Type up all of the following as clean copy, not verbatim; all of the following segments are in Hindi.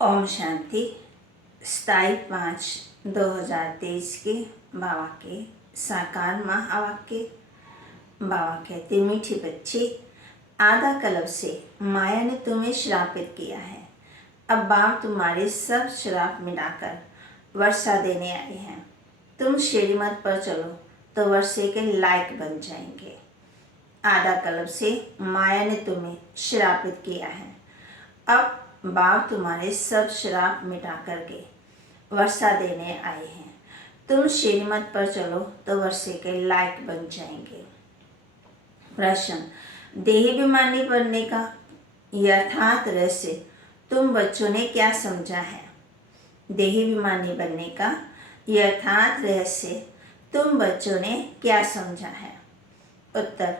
ओम शांति। 27/5/2023 के बाबा के साकार महावाक्य। बाबा कहते, मीठी बच्ची, आधा कल्प से माया ने तुम्हें श्रापित किया है। अब बाप तुम्हारे सब श्राप मिटाकर वर्षा देने आए हैं। तुम श्रीमत पर चलो तो वर्षे के लायक बन जाएंगे। आधा कल्प से माया ने तुम्हें श्रापित किया है। अब बाप तुम्हारे सब श्राप मिटा करके वर्षा देने आए हैं। तुम श्रीमत पर चलो तो वर्षे के लायक बन जाएंगे। प्रश्न, देहाभिमानी बनने का यथार्थ रहस्य तुम बच्चों ने क्या समझा है? देहाभिमानी बनने का यथार्थ रहस्य तुम बच्चों ने क्या समझा है? उत्तर,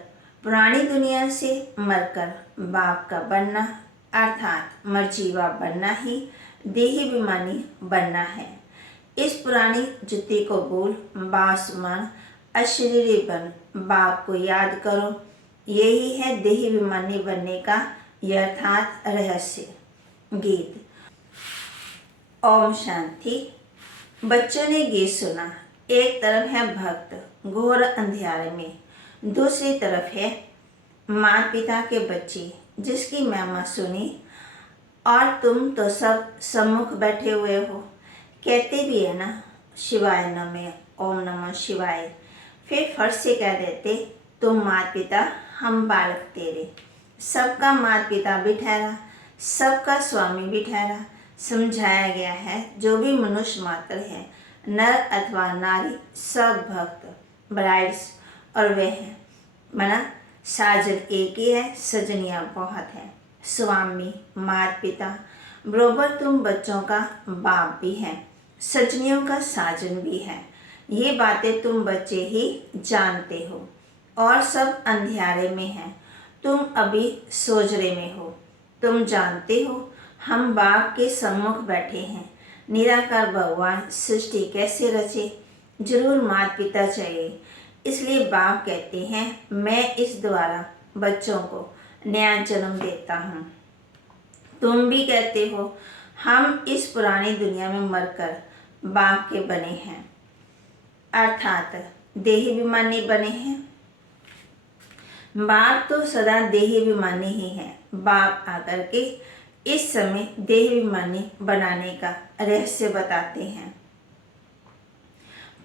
पुरानी दुनिया से मरकर बाप का बनना अर्थात मर्जीवा बनना ही देहाभिमानी बनना है। इस पुरानी जुत्ती को भूल बासमान अशरीरी बन बाप को याद करो। यही है देहाभिमानी बनने का यथार्थ रहस्य। गीत। ओम शांति। बच्चों ने गीत सुना। एक तरफ है भक्त घोर अंधियारे में, दूसरी तरफ है माता पिता के बच्चे जिसकी महिमा सुनी, और तुम तो सब सम्मुख बैठे हुए हो। कहते भी है ना, शिवाय नमः, ओम नमः शिवाय। फिर फर्ज से कह देते, तुम माता पिता, हम बालक तेरे। सबका माता पिता भी ठहरा, सबका स्वामी भी ठहरा। समझाया गया है जो भी मनुष्य मात्र है, नर अथवा नारी, सब भक्त ब्राइड्स, और वह है मना साजन एक ही है, सजनियाँ बहुत है। स्वामी माता पिता बरोबर तुम बच्चों का बाप भी है, सजनियों का साजन भी है। ये बातें तुम बच्चे ही जानते हो, और सब अंधियारे में हैं। तुम अभी सोजरे में हो। तुम जानते हो हम बाप के सम्मुख बैठे हैं। निराकार भगवान सृष्टि कैसे रचे? जरूर माता पिता चाहिए। इसलिए बाप कहते हैं, मैं इस द्वारा बच्चों को नया जन्म देता हूँ। तुम भी कहते हो हम इस पुरानी दुनिया में मरकर बाप के बने हैं, अर्थात देहाभिमानी बने हैं। बाप तो सदा देहाभिमानी ही है। बाप आकर के इस समय देहाभिमानी बनाने का रहस्य बताते हैं।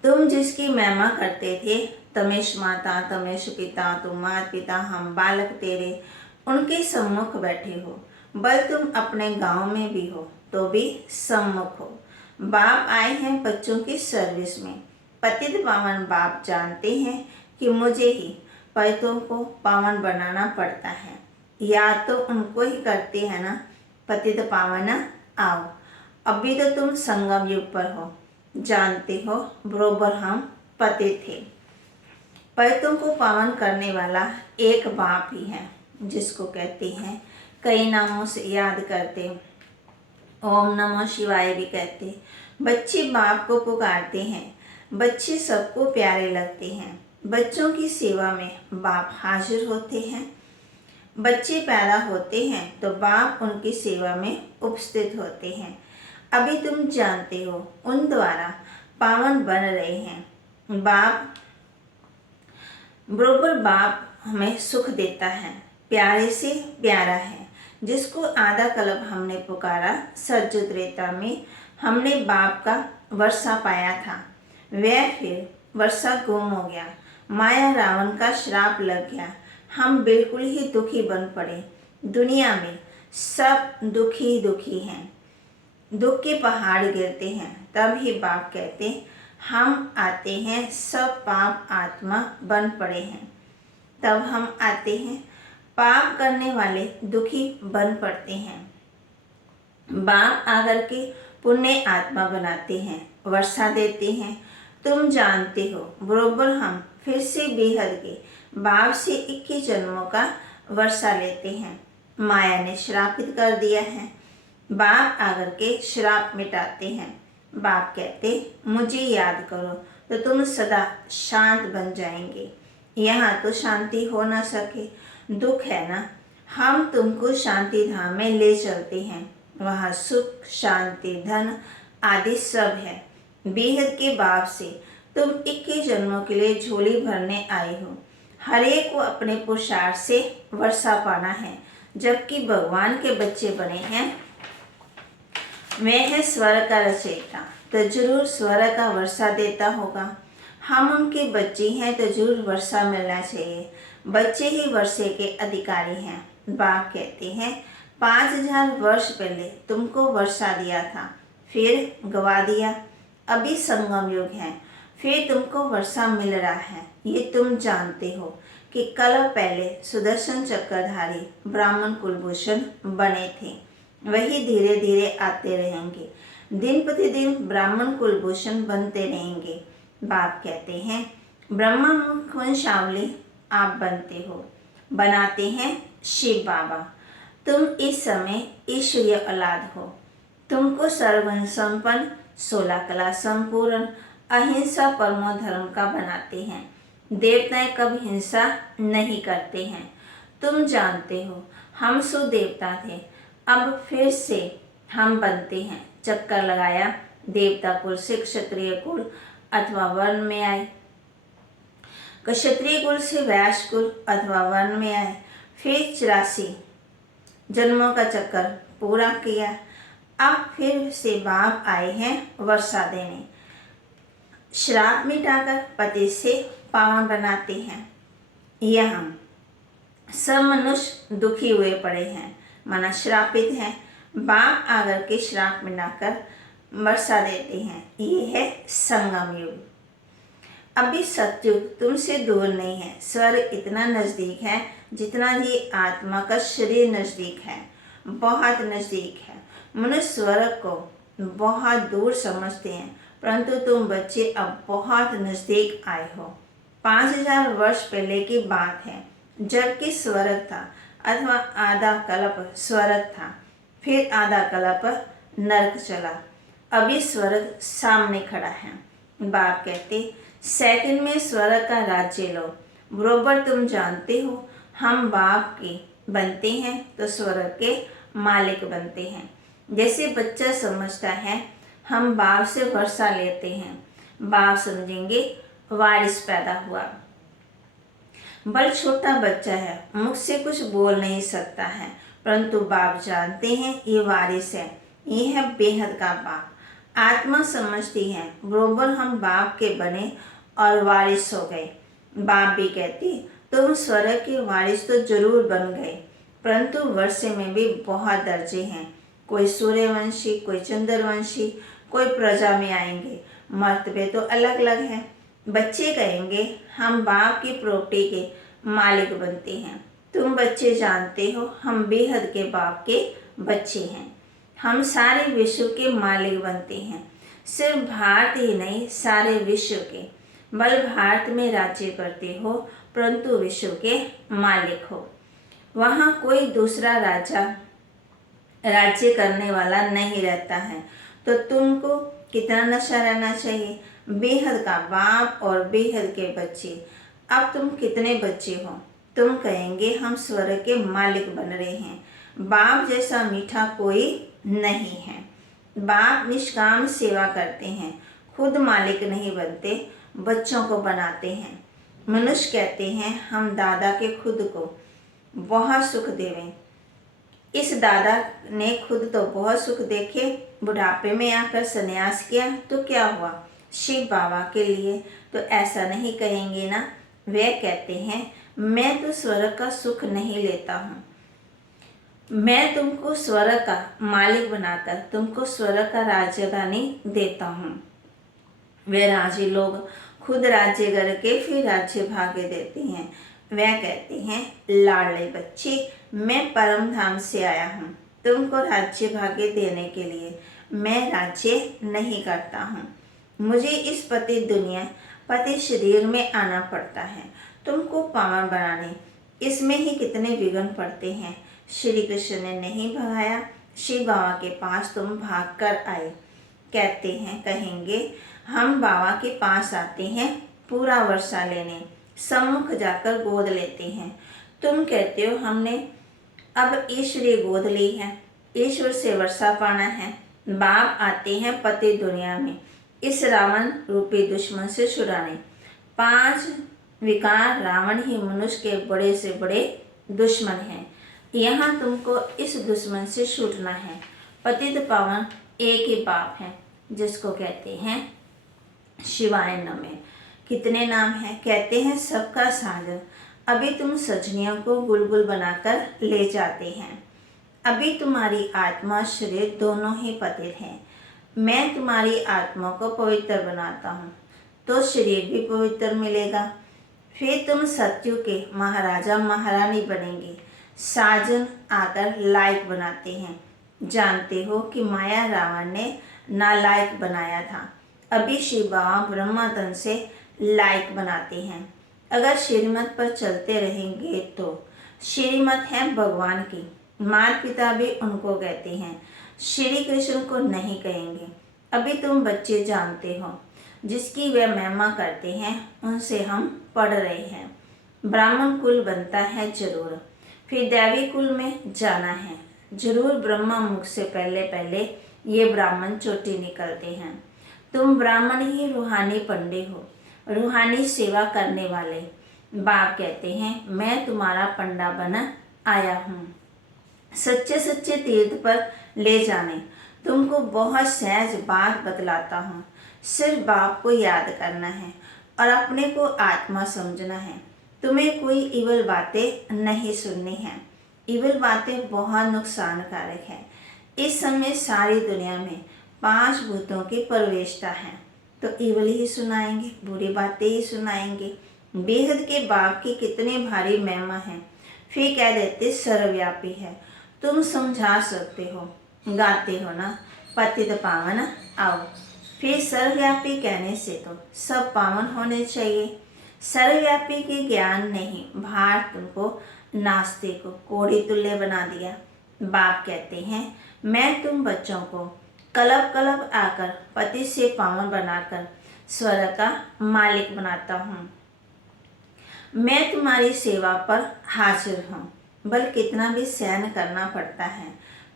तुम जिसकी महिमा करते थे, तमेश माता तमेश पिता, तुम माता पिता, हम बालक तेरे, उनके सम्मुख बैठे हो। बल तुम अपने गांव में भी हो तो भी सम्मुख हो। बाप आए हैं बच्चों की सर्विस में। पतित पावन बाप जानते हैं कि मुझे ही पतितों को पावन बनाना पड़ता है। याद तो उनको ही करते हैं ना, पतित पावन आओ। अभी तो तुम संगम युग पर हो, जानते हो बरोबर हम पतित थे। पतितों को पावन करने वाला एक बाप ही है, जिसको कहते हैं कई नामों से याद करते। ओम नमः शिवाय भी कहते। बच्चे बाप को पुकारते हैं। बच्चे सबको प्यारे लगते हैं। बच्चों की सेवा में बाप हाजिर होते हैं। बच्चे पैदा होते हैं तो बाप उनकी सेवा में उपस्थित होते हैं। अभी तुम जानते हो उन द्वारा पावन बन रहे हैं। बाप बरोबर बाप हमें सुख देता है, प्यारे से प्यारा है। जिसको आधा कल्प हमने पुकारा, सज्जु त्रेता में हमने बाप का वर्षा पाया था, वह फिर वर्षा गुम हो गया। माया रावण का श्राप लग गया। हम बिल्कुल ही दुखी बन पड़े। दुनिया में सब दुखी दुखी हैं, दुख के पहाड़ गिरते हैं। तब ही बाप कहते, हम आते हैं, सब पाप आत्मा बन पड़े हैं। तब हम आते हैं, पाप करने वाले दुखी बन पड़ते हैं। बाप आकर के पुण्य आत्मा बनाते हैं, वर्षा देते हैं। तुम जानते हो बरोबर हम फिर से बेहद के बाप से 21 जन्मों का वर्षा लेते हैं। माया ने श्रापित कर दिया है। बाप आकर के श्राप मिटाते हैं। बाप कहते, मुझे याद करो तो तुम सदा शांत बन जाएंगे। यहाँ तो शांति हो ना सके, दुख है ना। हम तुमको शांति धाम में ले चलते हैं। वहाँ सुख, शांति, धन आदि सब है। बेहद के भाव से तुम 21 जन्मों के लिए झोली भरने आए हो। हर एक को अपने पुरुषार्थ से वर्षा पाना है। जबकि भगवान के बच्चे बने हैं, वे है स्वर का रचयिता, तो जरूर स्वर का वर्षा देता होगा। हम उनके बच्चे हैं तो जरूर वर्षा मिलना चाहिए। बच्चे ही वर्षे के अधिकारी हैं। बाप कहते हैं 5000 वर्ष पहले तुमको वर्षा दिया था, फिर गवा दिया। अभी संगम युग है, फिर तुमको वर्षा मिल रहा है। ये तुम जानते हो कि कल पहले सुदर्शन चक्रधारी ब्राह्मण कुलभूषण बने थे, वही धीरे धीरे आते रहेंगे। दिन प्रतिदिन ब्राह्मण कुलभूषण बनते रहेंगे। बाप कहते हैं ब्रह्मा मुख वंशावली आप बनते हो, बनाते हैं शिव बाबा। तुम इस समय ईश्वरीय औलाद हो। तुमको सर्वगुण संपन्न, 16 कला संपूर्ण, अहिंसा परमो धर्म का बनाते हैं। देवताएं कभी हिंसा नहीं करते हैं। तुम जानते हो हम सुदेवता थे, अब फिर से हम बनते हैं। चक्कर लगाया, देवता कुल से क्षत्रिय कुल अथवा वर्ण में आए, क्षत्रिय कुल से वैश्य कुल अथवा वर्ण में आए, फिर 84 जन्मों का चक्कर पूरा किया। अब फिर से बाप आए हैं वर्षा देने। श्राप मिटाकर पति से पावन बनाते हैं। यहाँ सब मनुष्य दुखी हुए पड़े हैं, माना श्रापित हैं। बाप आकर के श्राप मिटाकर वर्षा देते हैं। ये है संगम युग। अभी सतयुग तुमसे दूर नहीं है। स्वर्ग इतना नज़दीक है जितना ये आत्मा का शरीर नज़दीक है, बहुत नज़दीक है। मनुष्य स्वर्ग को बहुत दूर समझते हैं, परंतु तुम बच्चे अब बहुत नज़दीक आए हो। 5000 वर्ष पहले की बात है, जबकि स्वर्ग था अथवा आधा कल्प स्वर्ग था, फिर आधा कल्प नरक चला। अभी स्वर्ग सामने खड़ा है। बाप कहते सेकंड में स्वर्ग का राज्य लो। बरोबर तुम जानते हो हम बाप के बनते हैं तो स्वर्ग के मालिक बनते हैं। जैसे बच्चा समझता है हम बाप से वर्षा लेते हैं, बाप समझेंगे वारिस पैदा हुआ। बल छोटा बच्चा है, मुख से कुछ बोल नहीं सकता है, परंतु बाप जानते हैं ये वारिस है, ये है बेहद का बाप। आत्मा समझती है बरोबर हम बाप के बने और वारिस हो गए। बाप भी कहती तुम स्वर्ग के वारिस तो जरूर बन गए, परंतु वर्षे में भी बहुत दर्जे हैं। कोई सूर्यवंशी, कोई चंद्रवंशी, कोई प्रजा में आएंगे। मर्तबे तो अलग अलग हैं। बच्चे कहेंगे हम बाप की प्रॉपर्टी के मालिक बनते हैं। तुम बच्चे जानते हो हम बेहद के बाप के बच्चे हैं। हम सारे विश्व के मालिक बनते हैं। सिर्फ भारत ही नहीं, सारे विश्व के। बल भारत में राज्य करते हो, परंतु विश्व के मालिक हो। वहाँ कोई दूसरा राजा राज्य करने वाला नहीं रहता है। तो तुमको कितना नशा रहना चाहिए। बेहद का बाप और बेहद के बच्चे। अब तुम कितने बच्चे हो। तुम कहेंगे हम स्वर्ग के मालिक बन रहे हैं। बाप जैसा मीठा कोई नहीं है। बाप निष्काम सेवा करते हैं, खुद मालिक नहीं बनते, बच्चों को बनाते हैं। मनुष्य कहते हैं हम दादा के खुद को बहुत सुख देवें। इस दादा ने खुद तो बहुत सुख देखे, बुढ़ापे में आकर संन्यास किया तो क्या हुआ। शिव बाबा के लिए तो ऐसा नहीं कहेंगे ना। वे कहते हैं मैं तो स्वर्ग का सुख नहीं लेता हूँ, मैं तुमको स्वर्ग का मालिक बनाकर तुमको स्वर्ग का राजधानी देता हूँ। वे राजी लोग खुद राज्य करके फिर राज्य भाग्य देते हैं। वह कहते हैं लाडले बच्चे मैं परम धाम से आया हूँ तुमको राज्य भाग्य देने के लिए। मैं राज्य नहीं करता हूँ, मुझे इस पति दुनिया पति शरीर में आना पड़ता है तुमको पावन बनाने। इसमें ही कितने विघ्न पड़ते हैं। श्री कृष्ण ने नहीं भगाया, शिव बाबा के पास तुम भाग कर आए। कहते हैं कहेंगे हम बाबा के पास आते हैं पूरा वर्षा लेने, सम्मुख जाकर गोद लेते हैं। तुम कहते हो हमने अब ईश्वरीय गोद ली है, ईश्वर से वर्षा पाना है। बाप आते हैं पति दुनिया में इस रावण रूपी दुश्मन से छुड़ाने। 5 विकार रावण ही मनुष्य के बड़े से बड़े दुश्मन हैं। यहाँ तुमको इस दुश्मन से छूटना है। पतित पावन एक ही बाप है जिसको कहते हैं शिवाय नमः। कितने नाम हैं? कहते हैं सबका साजन। अभी तुम सजनियों को गुलगुल बनाकर ले जाते हैं। अभी तुम्हारी आत्मा शरीर दोनों ही पतित हैं। मैं तुम्हारी आत्मा को पवित्र बनाता हूँ तो शरीर भी पवित्र मिलेगा। फिर तुम सत्यु के महाराजा महारानी बनेंगे। साजन आकर लायक बनाते हैं। जानते हो कि माया रावण ने नालायक बनाया था। अभी शिव बाबा ब्रह्मा तन से लायक बनाते हैं। अगर श्रीमत पर चलते रहेंगे तो श्रीमत है भगवान की। माता पिता भी उनको कहते हैं, श्री कृष्ण को नहीं कहेंगे। अभी तुम बच्चे जानते हो जिसकी वे महिमा करते हैं उनसे हम पढ़ रहे हैं। ब्राह्मण कुल बनता है जरूर, फिर दैवी कुल में जाना है जरूर। ब्रह्मा मुख से पहले पहले ये ब्राह्मण चोटी निकलते हैं। तुम ब्राह्मण ही रूहानी पंडे हो, रूहानी सेवा करने वाले। बाप कहते हैं मैं तुम्हारा पंडा बन आया हूँ सच्चे सच्चे तीर्थ पर ले जाने। तुमको बहुत सहज बात बतलाता हूँ। सिर्फ बाप को याद करना है और अपने को आत्मा समझना है। तुम्हें कोई इवल बातें नहीं सुननी है। इवल बातें बहुत नुकसानकारक है। इस समय सारी दुनिया में 5 भूतों की प्रवेशता है तो इवल ही सुनाएंगे, बुरी बातें ही सुनाएंगे। बेहद के बाप की कितने भारी महिमा है। फिर कह देते सर्वव्यापी है। तुम समझा सकते हो, गाते हो ना, पतित पावन आओ। फिर सर्वव्यापी कहने से तो सब पावन होने चाहिए। सर्वव्यापी के ज्ञान नहीं भार तुमको नास्ते को कोड़ी तुल्य बना दिया। बाप कहते हैं मैं तुम बच्चों को कलब कलब आकर पति से पावन बनाकर स्वर्ग का मालिक बनाता हूँ। मैं तुम्हारी सेवा पर हाजिर हूँ। बल कितना भी सहन करना पड़ता है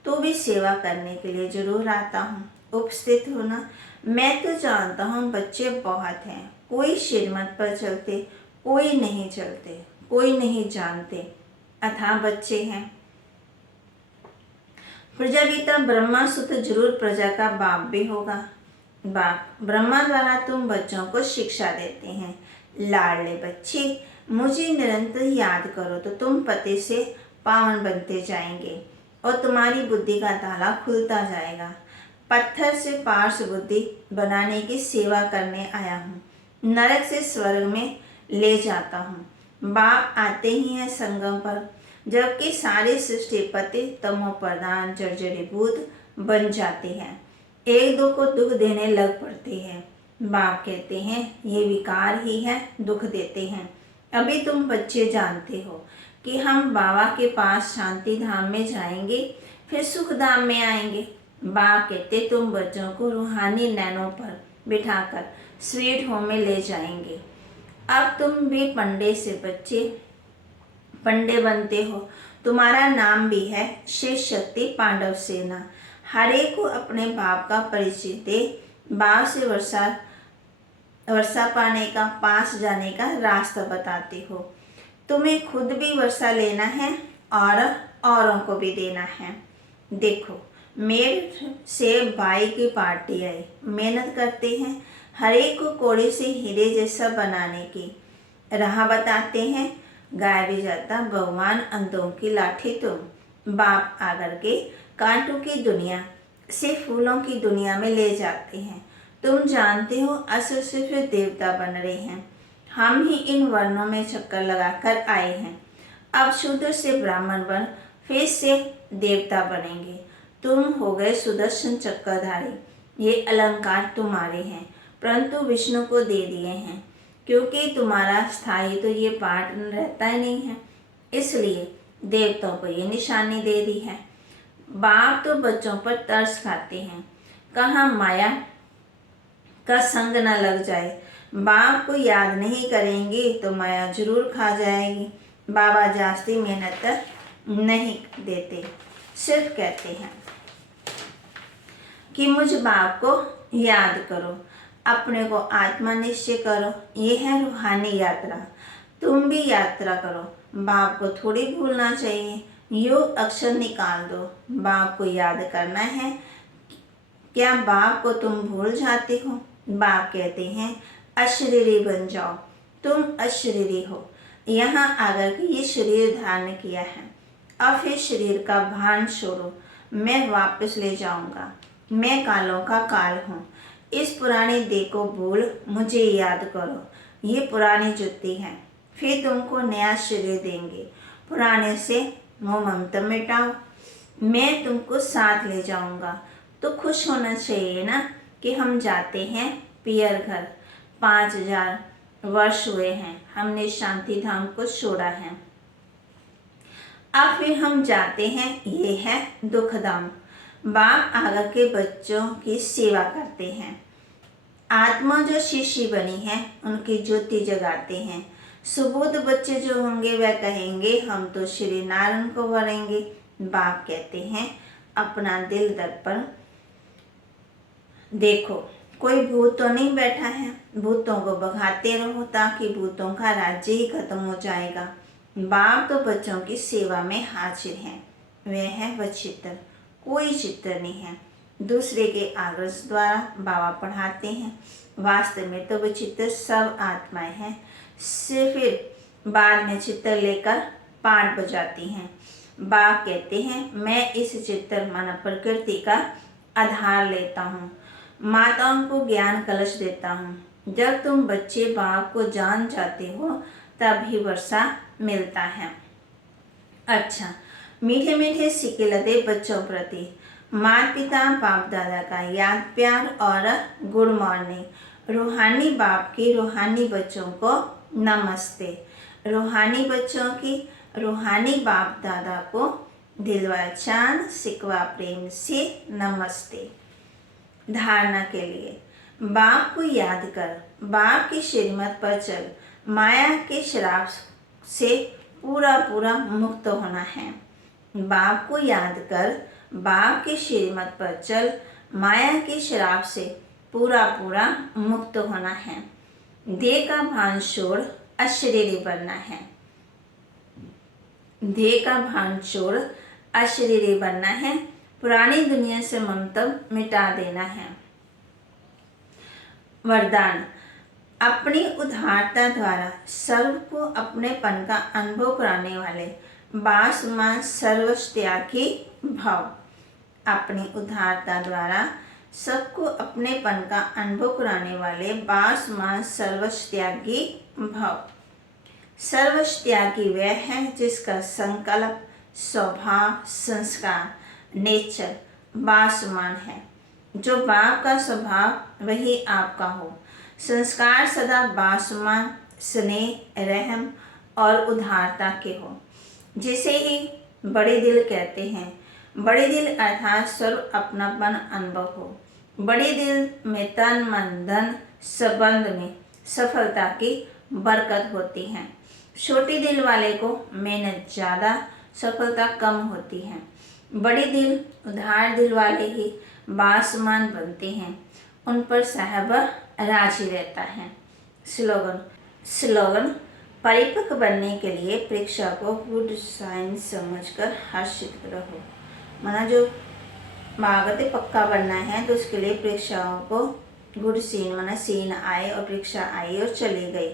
तो भी सेवा करने के लिए जरूर आता हूँ। उपस्थित होना। मैं तो जानता हूँ बच्चे बहुत हैं। कोई श्रीमत पर चलते, कोई नहीं चलते, कोई नहीं जानते, अथाह बच्चे हैं। प्रजापिता ब्रह्मा सुत जरूर प्रजा का बाप भी होगा। बाप ब्रह्मा द्वारा तुम बच्चों को शिक्षा देते हैं। लाडले बच्चे मुझे निरंतर याद करो तो तुम पति से पावन बनते जाएंगे और तुम्हारी बुद्धि का ताला खुलता जाएगा। पत्थर से पार्श बुद्धि बनाने की सेवा करने आया हूँ। नरक से स्वर्ग में ले जाता हूँ। बाप आते ही हैं संगम पर जबकि सारी सृष्टि पति तमो प्रधान जर्जरीभूत बन जाती है। एक दो को दुख देने लग पड़ते हैं। बाप कहते हैं ये विकार ही है, दुख देते हैं। अभी तुम बच्चे जानते हो कि हम बाबा के पास शांति धाम में जाएंगे फिर सुख धाम में आएंगे। बाप कहते तुम बच्चों को रूहानी नैनों पर बिठाकर स्वीट होम में ले जाएंगे। अब तुम भी पंडे से बच्चे पंडे बनते हो। तुम्हारा नाम भी है शिव शक्ति पांडव सेना। हर एक को अपने बाप का परिचय दे। बाप से वर्षा पाने का, पास जाने का रास्ता बताते हो। तुम्हें खुद भी वर्षा लेना है और औरों को भी देना है। देखो मेरे से भाई की पार्टी आई, मेहनत करते हैं। हर एक को कोड़े से हीरे जैसा बनाने की राह बताते हैं। गाय भी जाता भगवान अंधों की लाठी तुम। बाप आकर के कांटों की दुनिया से फूलों की दुनिया में ले जाते हैं। तुम जानते हो असुर से फिर देवता बन रहे हैं। हम ही इन वर्णों में चक्कर लगाकर आए हैं। अब शूद्र से ब्राह्मण बन फिर से देवता बनेंगे। तुम हो गए सुदर्शन चक्रधारी। ये अलंकार तुम्हारे हैं परंतु विष्णु को दे दिए हैं क्योंकि तुम्हारा स्थायी तो ये पाठ रहता ही नहीं है, इसलिए देवताओं को ये निशानी दे दी है। बाप तो बच्चों पर तरस खाते हैं, कहाँ माया का संग न लग जाए। बाप को याद नहीं करेंगे तो माया जरूर खा जाएगी। बाबा जास्ती मेहनत नहीं देते, सिर्फ कहते हैं कि मुझ बाप को याद करो, अपने को आत्मा निश्चय करो। ये है रूहानी यात्रा। तुम भी यात्रा करो। बाप को थोड़ी भूलना चाहिए। यो अक्षर निकाल दो, बाप को याद करना है। क्या बाप को तुम भूल जाते हो? बाप कहते हैं अशरीरी बन जाओ। तुम अशरीरी हो, यहाँ आकर के ये शरीर धारण किया है। अब फिर शरीर का भान छोड़ो। मैं वापस ले जाऊंगा। मैं कालों का काल हूँ। इस पुरानी देह को भूल मुझे याद करो। ये पुरानी जुत्ती है, फिर तुमको नया शरीर देंगे। पुराने से मोह ममता मिटाओ। मैं तुमको साथ ले जाऊंगा। तो खुश होना चाहिए ना कि हम जाते हैं पियर घर। 5000 वर्ष हुए हैं हमने शांति धाम को छोड़ा है। अब फिर हम जाते हैं, ये है दुख धाम। बाप आगर के बच्चों की सेवा करते हैं। आत्मा जो शिष्य बनी है उनकी ज्योति जगाते हैं। सुबोध बच्चे जो होंगे वह कहेंगे हम तो श्री नारायण को वरेंगे। बाप कहते हैं अपना दिल दर्पण देखो, कोई भूत तो नहीं बैठा है। भूतों को भगाते रहो ताकि भूतों का राज्य ही खत्म हो जाएगा। बाप तो बच्चों की सेवा में हाजिर हैं। वह है वह चित्र, कोई चित्र नहीं है। दूसरे के आदर्श द्वारा बाबा पढ़ाते हैं। वास्तव में तो वह चित्र सब आत्माएं हैं। फिर बाद में चित्र लेकर पाठ बजाती हैं। बाप कहते हैं मैं इस चित्र मन प्रकृति का आधार लेता हूँ। माताओं को ज्ञान कलश देता हूँ। जब तुम बच्चे बाप को जान जाते हो तभी वर्षा मिलता है। अच्छा, मीठे मीठे सिक्के लदे बच्चों प्रति माता पिता बाप दादा का याद प्यार और गुड मॉर्निंग। रूहानी बाप की रूहानी बच्चों को नमस्ते। रूहानी बच्चों की रूहानी बाप दादा को दिलवा चांद सिकवा प्रेम से नमस्ते। धारणा के लिए बाप को याद कर, बाप की श्रीमत पर चल। माया के श्राप से पूरा पूरा मुक्त होना है। बाप को याद कर, बाप की श्रीमत पर चल। माया के श्राप से पूरा पूरा मुक्त होना है। देह का भान छोड़ अशरीरी बनना है। देह का भान छोड़ अशरीरी बनना है। पुरानी दुनिया से ममता मिटा देना है। वरदान, अपनी उदारता द्वारा सर्व को अपनेपन का अनुभव कराने वाले बासमान सर्वत्यागी भाव। अपनी उदारता द्वारा सबको अपनेपन का अनुभव कराने वाले बासमान सर्वत्यागी भाव। सर्वत्यागी वह है जिसका संकल्प, स्वभाव, संस्कार, नेचर बासमान है। जो बाप का स्वभाव वही आपका हो। संस्कार सदा बासमान, स्नेह, रहम और उदारता के हो। जिसे ही बड़े दिल कहते हैं। बड़े दिल अर्थात सर्व अपनापन अनुभव हो। बड़े दिल में तन मन धन संबंध में सफलता की बरकत होती है। छोटे दिल वाले को मेहनत ज़्यादा, सफलता कम होती है। बड़े दिल उदार दिल वाले ही बासमान बनते हैं। उन पर साहब राजी रहता है। स्लोगन परिपक्व बनने के लिए परीक्षा को गुड साइन समझकर हर्षित रहो। माना जो भागते पक्का बनना है तो उसके लिए परीक्षाओं को गुड सीन माना सीन आए और परीक्षा आई और चली गई।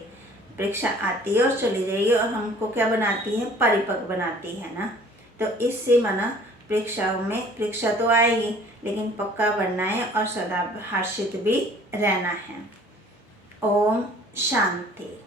परीक्षा आती है और चली जाएगी और हमको क्या बनाती है? परिपक्व बनाती है ना। तो इससे माना परीक्षाओं में परीक्षा तो आएगी लेकिन पक्का बनना है और सदा हर्षित भी रहना है। ओम शांति।